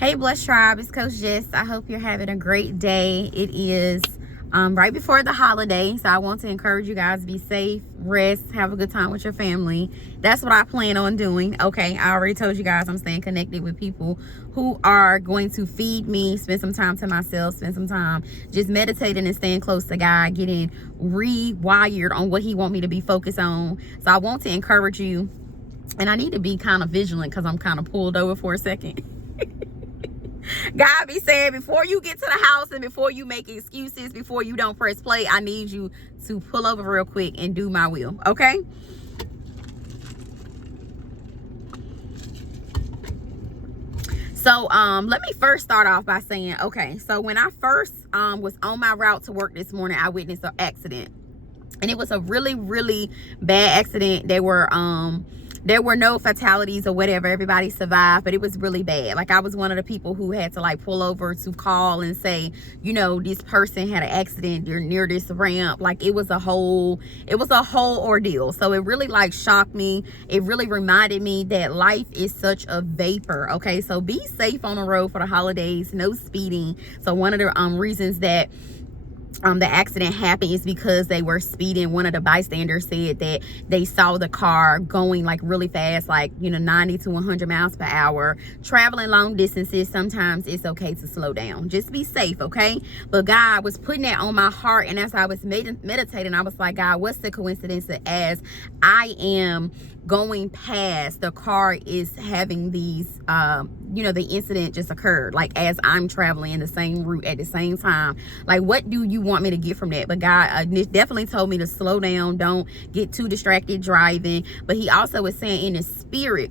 Hey Blessed Tribe, it's Coach Jess. I hope you're having a great day. It is right before the holiday, so I want to encourage you guys to be safe, rest, have a good time with your family. That's what I plan on doing. Okay, I already told you guys I'm staying connected with people who are going to feed me, spend some time to myself, spend some time just meditating and staying close to God, getting rewired on what He wants me to be focused on. So I want to encourage you, and I need to be kind of vigilant because I'm kind of pulled over for a second. God be saying, before you get to the house and before you make excuses, before you don't press play, I need you to pull over real quick and do my will, okay? So let me first start off by saying, okay, so when I first was on my route to work this morning, I witnessed an accident. And it was a really, really bad accident. There were no fatalities or whatever. Everybody survived, but it was really bad. Like, I was one of the people who had to like pull over to call and say, you know, this person had an accident near this ramp. Like, it was a whole ordeal. So it really like shocked me. It really reminded me that life is such a vapor. Okay, so be safe on the road for the holidays. No speeding. So one of the reasons that the accident happened is because they were speeding. One of the bystanders said that they saw the car going like really fast, like, you know, 90 to 100 miles per hour, traveling long distances. Sometimes it's okay to slow down. Just be safe, okay? But God was putting that on my heart, and as I was meditating, I was like, God, what's the coincidence that as I am going past, the car is having these you know, the incident just occurred, like as I'm traveling in the same route at the same time. Like, what do you want me to get from that? But God definitely told me to slow down, don't get too distracted driving. But He also was saying in the spirit,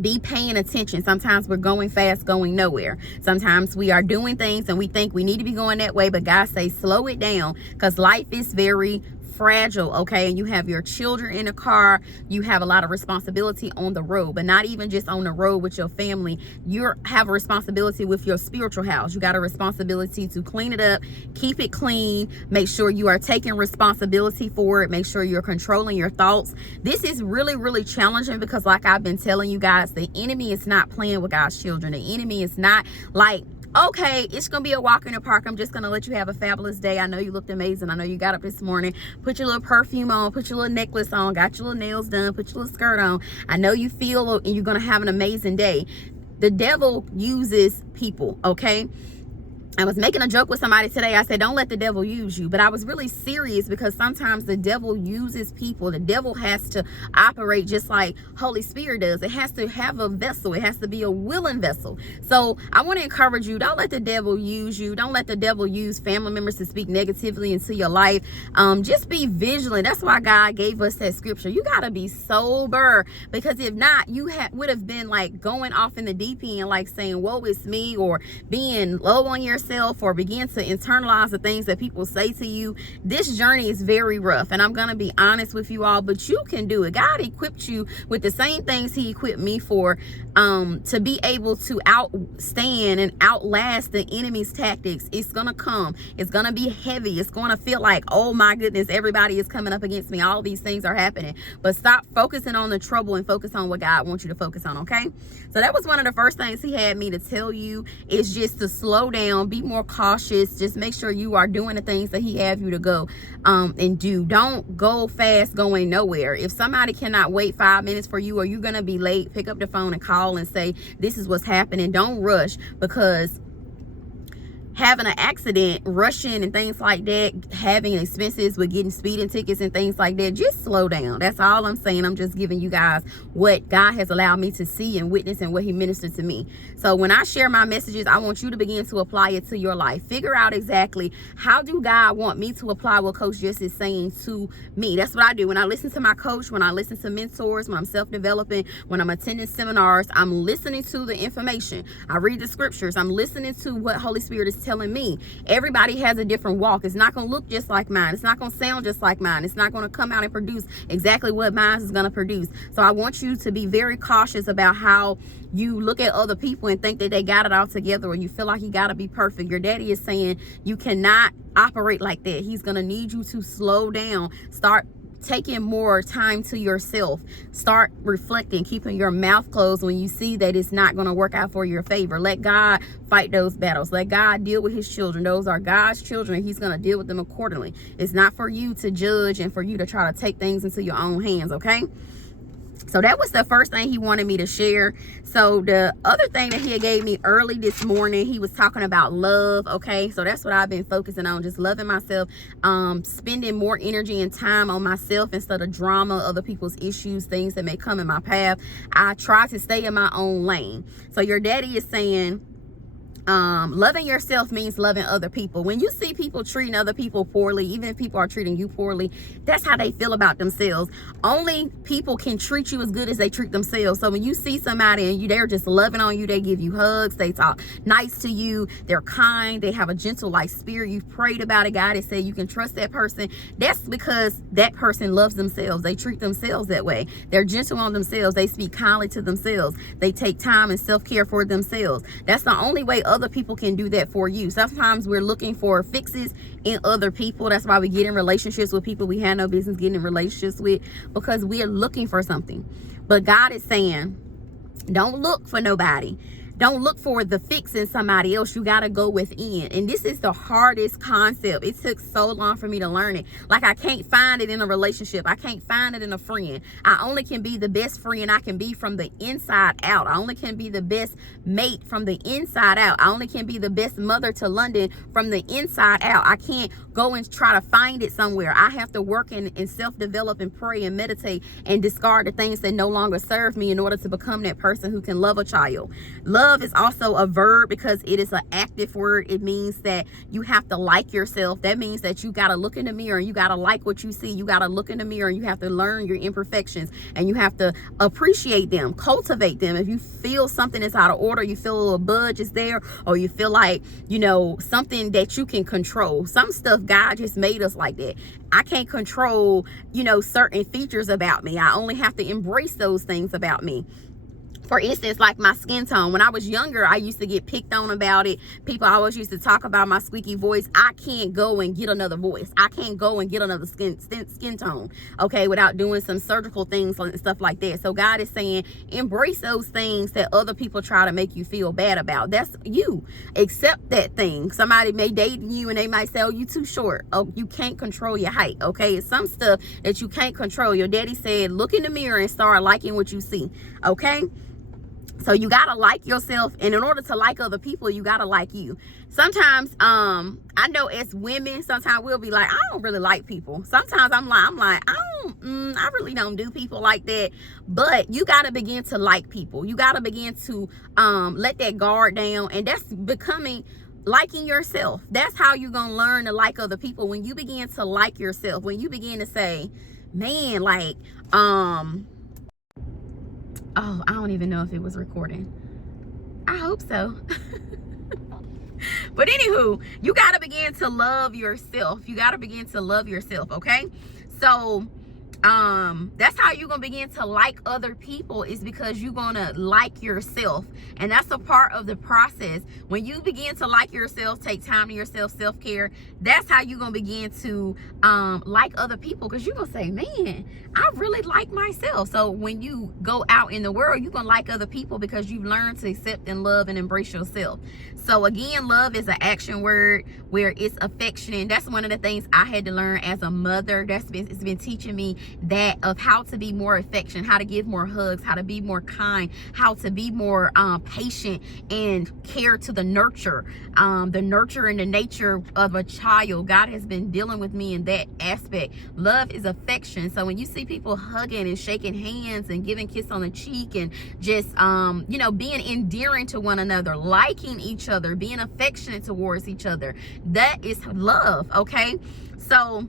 be paying attention. Sometimes we're going fast, going nowhere. Sometimes we are doing things and we think we need to be going that way, but God says slow it down, because life is very fragile, okay? And you have your children in the car, you have a lot of responsibility on the road, but not even just on the road with your family. You have a responsibility with your spiritual house. You got a responsibility to clean it up, keep it clean, make sure you are taking responsibility for it, make sure you're controlling your thoughts. This is really, really challenging because, like I've been telling you guys, the enemy is not playing with God's children. The enemy is not like, okay, it's gonna be a walk in the park, I'm just gonna let you have a fabulous day. I know you looked amazing. I know you got up this morning, put your little perfume on, put your little necklace on, got your little nails done, put your little skirt on. I know you feel and you're gonna have an amazing day. The devil uses people, okay? I was making a joke with somebody today. I said, don't let the devil use you. But I was really serious, because sometimes the devil uses people. The devil has to operate just like Holy Spirit does. It has to have a vessel. It has to be a willing vessel. So I want to encourage you, don't let the devil use you. Don't let the devil use family members to speak negatively into your life. Just be vigilant. That's why God gave us that scripture. You got to be sober, because if not, you would have been like going off in the deep end, like saying, woe is me, or being low on yourself, or begin to internalize the things that people say to you. This journey is very rough, and I'm gonna be honest with you all, but you can do it. God equipped you with the same things He equipped me for, to be able to outstand and outlast the enemy's tactics. It's gonna come, it's gonna be heavy, it's gonna feel like, oh my goodness, everybody is coming up against me, all these things are happening. But stop focusing on the trouble and focus on what God wants you to focus on, okay? So that was one of the first things He had me to tell you, is just to slow down, be more cautious, just make sure you are doing the things that He have you to go and do. Don't go fast going nowhere. If somebody cannot wait 5 minutes for you, or you're gonna be late, pick up the phone and call and say, this is what's happening. Don't rush, because having an accident, rushing and things like that, having expenses with getting speeding tickets and things like that, just slow down. That's all I'm saying. I'm just giving you guys what God has allowed me to see and witness, and what He ministered to me. So when I share my messages, I want you to begin to apply it to your life. Figure out exactly, how do God want me to apply what Coach Jess is saying to me? That's what I do. When I listen to my coach, when I listen to mentors, when I'm self-developing, when I'm attending seminars, I'm listening to the information. I read the scriptures. I'm listening to what Holy Spirit is telling me. Everybody has a different walk. It's not going to look just like mine. It's not going to sound just like mine. It's not going to come out and produce exactly what mine is going to produce. So I want you to be very cautious about how you look at other people and think that they got it all together, or you feel like you got to be perfect. Your daddy is saying you cannot operate like that. He's going to need you to slow down. Start taking more time to yourself. Start reflecting, keeping your mouth closed when you see that it's not going to work out for your favor. Let God fight those battles. Let God deal with his children. Those are God's children. He's going to deal with them accordingly. It's not for you to judge and for you to try to take things into your own hands, okay? So that was the first thing he wanted me to share. So the other thing that he gave me early this morning, he was talking about love. Okay, so that's what I've been focusing on, just loving myself, spending more energy and time on myself instead of drama, other people's issues, things that may come in my path. I try to stay in my own lane. So your daddy is saying, loving yourself means loving other people. When you see people treating other people poorly, even if people are treating you poorly, that's how they feel about themselves. Only people can treat you as good as they treat themselves. So when you see somebody and they're just loving on you, they give you hugs, they talk nice to you, they're kind, they have a gentle like spirit, you've prayed about it, God has said you can trust that person, that's because that person loves themselves. They treat themselves that way. They're gentle on themselves. They speak kindly to themselves. They take time and self-care for themselves. That's the only way other people can do that for you. Sometimes we're looking for fixes in other people. That's why we get in relationships with people we have no business getting in relationships with, because we are looking for something. But God is saying, don't look for nobody. Don't look for the fix in somebody else. You got to go within. And this is the hardest concept. It took so long for me to learn it. Like, I can't find it in a relationship. I can't find it in a friend. I only can be the best friend I can be from the inside out. I only can be the best mate from the inside out. I only can be the best mother to London from the inside out. I can't go and try to find it somewhere. I have to work and self-develop and pray and meditate and discard the things that no longer serve me in order to become that person who can love a child. Love is also a verb because it is an active word. It means that you have to like yourself. That means that you got to look in the mirror and you got to like what you see. You got to look in the mirror and you have to learn your imperfections and you have to appreciate them, cultivate them. If you feel something is out of order, you feel a little budge is there, or you feel like, you know, something that you can control. Some stuff God just made us like that. I can't control, you know, certain features about me. I only have to embrace those things about me. For instance, like my skin tone. When I was younger, I used to get picked on about it. People always used to talk about my squeaky voice. I can't go and get another voice. I can't go and get another skin tone, okay, without doing some surgical things and stuff like that. So God is saying, embrace those things that other people try to make you feel bad about. That's you. Accept that thing. Somebody may date you and they might say, oh, you too short. Oh, you can't control your height, okay? It's some stuff that you can't control. Your daddy said, look in the mirror and start liking what you see, okay? So you got to like yourself, and in order to like other people, you got to like you. Sometimes, I know as women, sometimes we'll be like, I don't really like people. Sometimes I'm like, I really don't do people like that. But you got to begin to like people. You got to begin to let that guard down, and that's becoming liking yourself. That's how you're going to learn to like other people. When you begin to like yourself, when you begin to say, man, like, oh, I don't even know if it was recording. I hope so. But anywho, you got to begin to love yourself. You got to begin to love yourself, okay? So, that's how you're going to begin to like other people, is because you're going to like yourself. And that's a part of the process. When you begin to like yourself, take time to yourself, self-care, that's how you're going to begin to like other people, because you're going to say, man, I really like myself. So when you go out in the world, you're going to like other people because you've learned to accept and love and embrace yourself. So again, love is an action word where it's affection. And that's one of the things I had to learn as a mother. It's been teaching me that of how to be more affectionate, how to give more hugs, how to be more kind, how to be more patient and care to the nurture and the nature of a child. God has been dealing with me in that aspect. Love is affection. So when you see people hugging and shaking hands and giving kiss on the cheek and just you know, being endearing to one another, liking each other, being affectionate towards each other, that is love, okay? So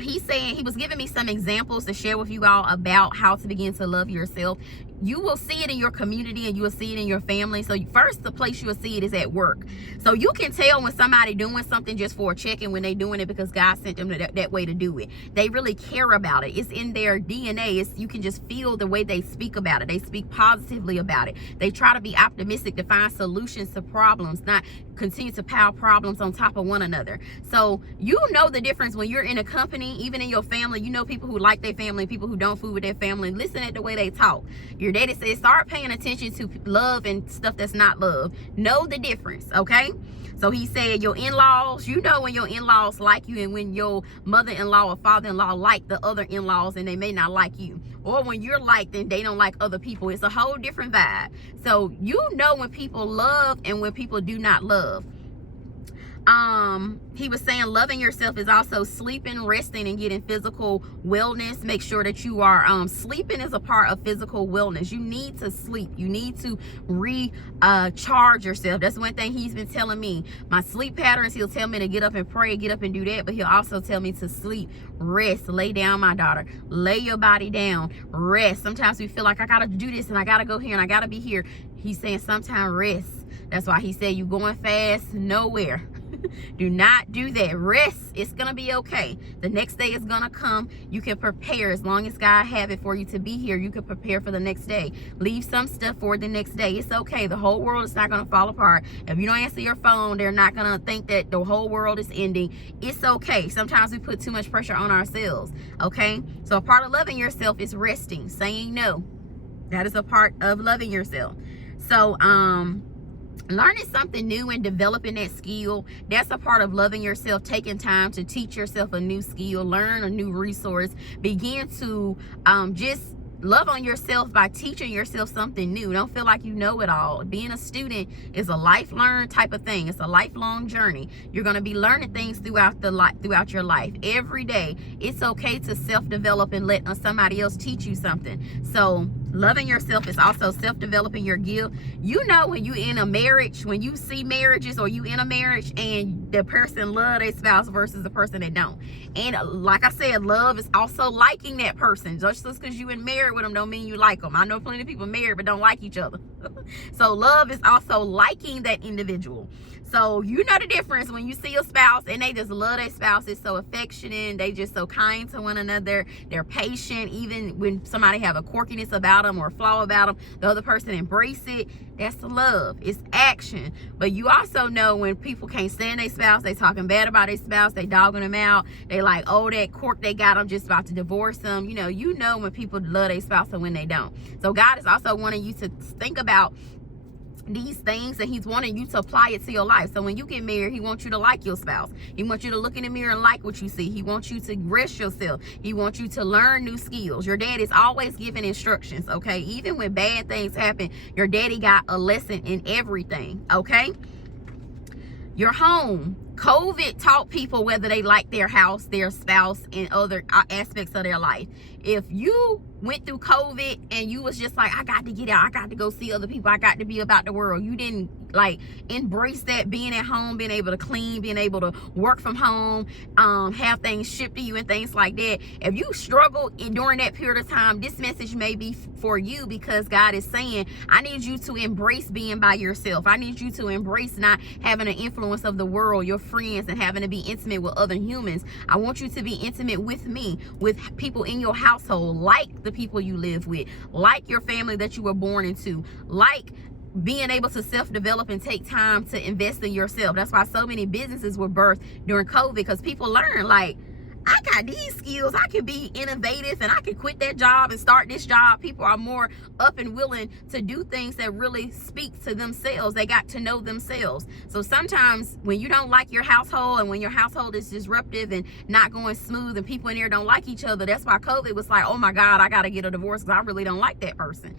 he's saying, he was giving me some examples to share with you all about how to begin to love yourself. You will see it in your community and you will see it in your family. So first, the place you will see it is at work. So you can tell when somebody doing something just for a check and when they doing it because God sent them that way to do it. They really care about it. It's in their DNA. You can just feel the way they speak about it. They speak positively about it. They try to be optimistic, to find solutions to problems, not continue to pile problems on top of one another. So you know the difference when you're in a company, even in your family. You know people who like their family, people who don't fool with their family. Listen at the way they talk. Your daddy says start paying attention to love and stuff that's not love. Know the difference, okay? So he said your in-laws, you know when your in-laws like you and when your mother-in-law or father-in-law like the other in-laws and they may not like you. Or when you're liked and they don't like other people. It's a whole different vibe. So you know when people love and when people do not love. He was saying loving yourself is also sleeping, resting, and getting physical wellness. Make sure that you are sleeping is a part of physical wellness. You need to sleep. You need to recharge yourself. That's one thing he's been telling me. My sleep patterns, he'll tell me to get up and pray, get up and do that, but he'll also tell me to sleep, rest, lay down, my daughter. Lay your body down, rest. Sometimes we feel like I gotta do this and I gotta go here and I gotta be here. He's saying sometimes rest. That's why he said you going fast nowhere. Do not do that. Rest. It's gonna be okay. The next day is gonna come. You can prepare as long as God have it for you to be here. You can prepare for the next day. Leave some stuff for the next day. It's okay. The whole world is not gonna fall apart. If you don't answer your phone, they're not gonna think that the whole world is ending. It's okay. Sometimes we put too much pressure on ourselves. Okay. So a part of loving yourself is resting, saying no. That is a part of loving yourself. So learning something new and developing that skill, that's a part of loving yourself. Taking time to teach yourself a new skill, learn a new resource, begin to just love on yourself by teaching yourself something new. Don't feel like you know it all. Being a student is a lifelong type of thing. It's a lifelong journey. You're going to be learning things throughout your life every day. It's okay to self-develop and let somebody else teach you something. So loving yourself is also self-developing your gift. You know when you in a marriage, when you see marriages or you in a marriage and the person love their spouse versus the person that don't. And like I said, love is also liking that person. Just because you in marriage with them don't mean you like them. I know plenty of people married but don't like each other. So love is also liking that individual. So you know the difference when you see a spouse and they just love their spouse. It's so affectionate. They just so kind to one another. They're patient. Even when somebody have a quirkiness about them or a flaw about them, the other person embrace it. That's the love. It's action. But you also know when people can't stand their spouse, they talking bad about their spouse, they dogging them out. They like, oh, that quirk they got, I'm just about to divorce them. You know when people love their spouse and when they don't. So God is also wanting you to think about these things, and he's wanting you to apply it to your life. So when you get married, he wants you to like your spouse. He wants you to look in the mirror and like what you see. He wants you to rest yourself. He wants you to learn new skills. Your dad is always giving instructions, okay? Even when bad things happen, your daddy got a lesson in everything, okay? Your home. COVID taught people whether they like their house, their spouse, and other aspects of their life. If you went through COVID and you was just like, I got to get out, I got to go see other people, I got to be about the world, you didn't like embrace that, being at home, being able to clean, being able to work from home, have things shipped to you and things like that. If you struggled during that period of time, this message may be for you, because God is saying, I need you to embrace being by yourself. I need you to embrace not having an influence of the world, your friends, and having to be intimate with other humans. I want you to be intimate with me, with people in your household, like the people you live with, like your family that you were born into, like being able to self-develop and take time to invest in yourself. That's why so many businesses were birthed during COVID, because people learn, like, I got these skills, I can be innovative and I can quit that job and start this job. People are more up and willing to do things that really speak to themselves. They got to know themselves. So sometimes when you don't like your household, and when your household is disruptive and not going smooth and people in there don't like each other, that's why COVID was like, oh my God, I got to get a divorce because I really don't like that person.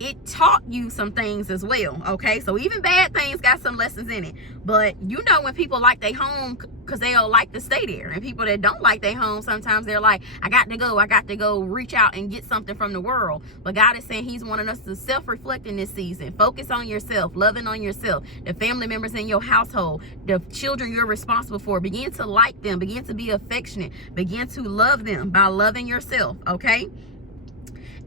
It taught you some things as well, okay? So even bad things got some lessons in it. But you know when people like their home because they don't like to stay there. And people that don't like their home, sometimes they're like, I got to go reach out and get something from the world. But God is saying he's wanting us to self-reflect in this season. Focus on yourself, loving on yourself, the family members in your household, the children you're responsible for. Begin to like them, begin to be affectionate, begin to love them by loving yourself, okay?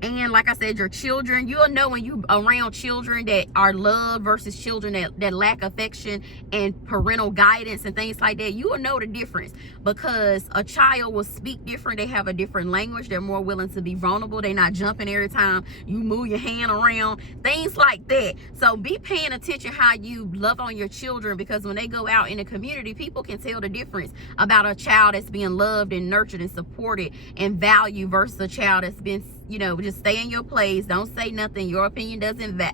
And like I said, your children, you'll know when you around children that are loved versus children that lack affection and parental guidance and things like that. You will know the difference, because a child will speak different. They have a different language. They're more willing to be vulnerable. They're not jumping every time you move your hand around, things like that. So be paying attention how you love on your children, because when they go out in the community, people can tell the difference about a child that's being loved and nurtured and supported and valued versus a child that's been, you know, just stay in your place, don't say nothing, your opinion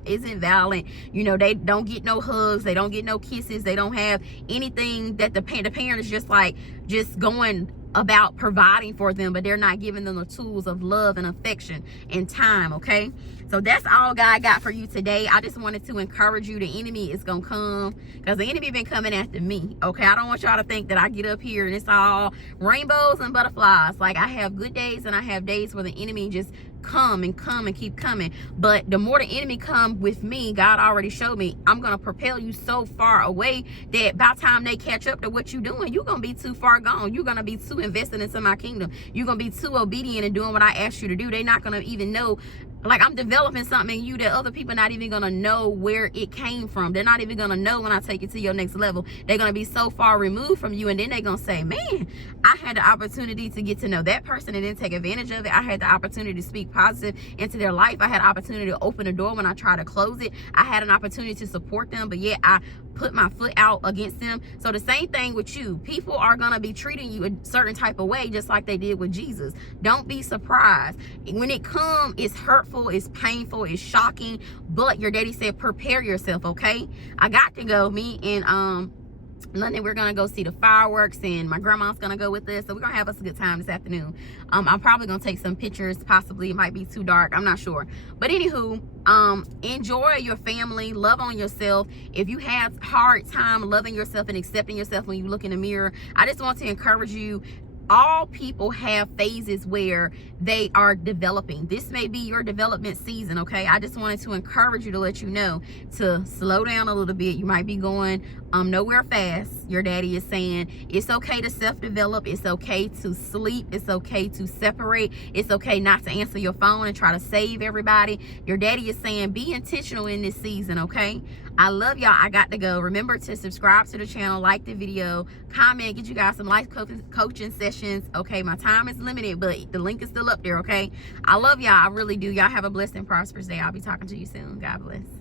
isn't valid, you know, they don't get no hugs, they don't get no kisses, they don't have anything that the parent is just like just going about providing for them, but they're not giving them the tools of love and affection and time. Okay, so that's all God got for you today. I just wanted to encourage you. The enemy is gonna come, because the enemy been coming after me. Okay, I don't want y'all to think that I get up here and it's all rainbows and butterflies. Like, I have good days and I have days where the enemy just come and keep coming. But the more the enemy come with me, God already showed me, I'm gonna propel you so far away that by the time they catch up to what you're doing, you're gonna be too far gone. You're gonna be too invested into my kingdom. You're gonna be too obedient and doing what I asked you to do. They're not gonna even know, like, I'm developing something in you that other people not even gonna know where it came from. They're not even gonna know when I take it to your next level. They're gonna be so far removed from you, and then they're gonna say, man, I had the opportunity to get to know that person and then take advantage of it. I had the opportunity to speak positive into their life. I had the opportunity to open the door when I tried to close it. I had an opportunity to support them, but yet I put my foot out against them. So the same thing with you. People are gonna be treating you a certain type of way, just like they did with Jesus. Don't be surprised when it comes. It's hurtful, it's painful, it's shocking, but your daddy said prepare yourself. Okay, I got to go. Me and London, we're gonna go see the fireworks, and my grandma's gonna go with us, so we're gonna have us a good time this afternoon. I'm probably gonna take some pictures. Possibly it might be too dark, I'm not sure, but anywho, enjoy your family, love on yourself. If you have hard time loving yourself and accepting yourself when you look in the mirror, I just want to encourage you. All people have phases where they are developing. This may be your development season. Okay, I just wanted to encourage you, to let you know to slow down a little bit. You might be going nowhere fast. Your daddy is saying it's okay to self-develop. It's okay to sleep. It's okay to separate. It's okay not to answer your phone and try to save everybody. Your daddy is saying be intentional in this season. Okay, I love y'all. I got to go. Remember to subscribe to the channel, like the video, comment, get you guys some life coaching sessions. Okay, my time is limited, but the link is still up there. Okay, I love y'all. I really do. Y'all have a blessed and prosperous day. I'll be talking to you soon. God bless.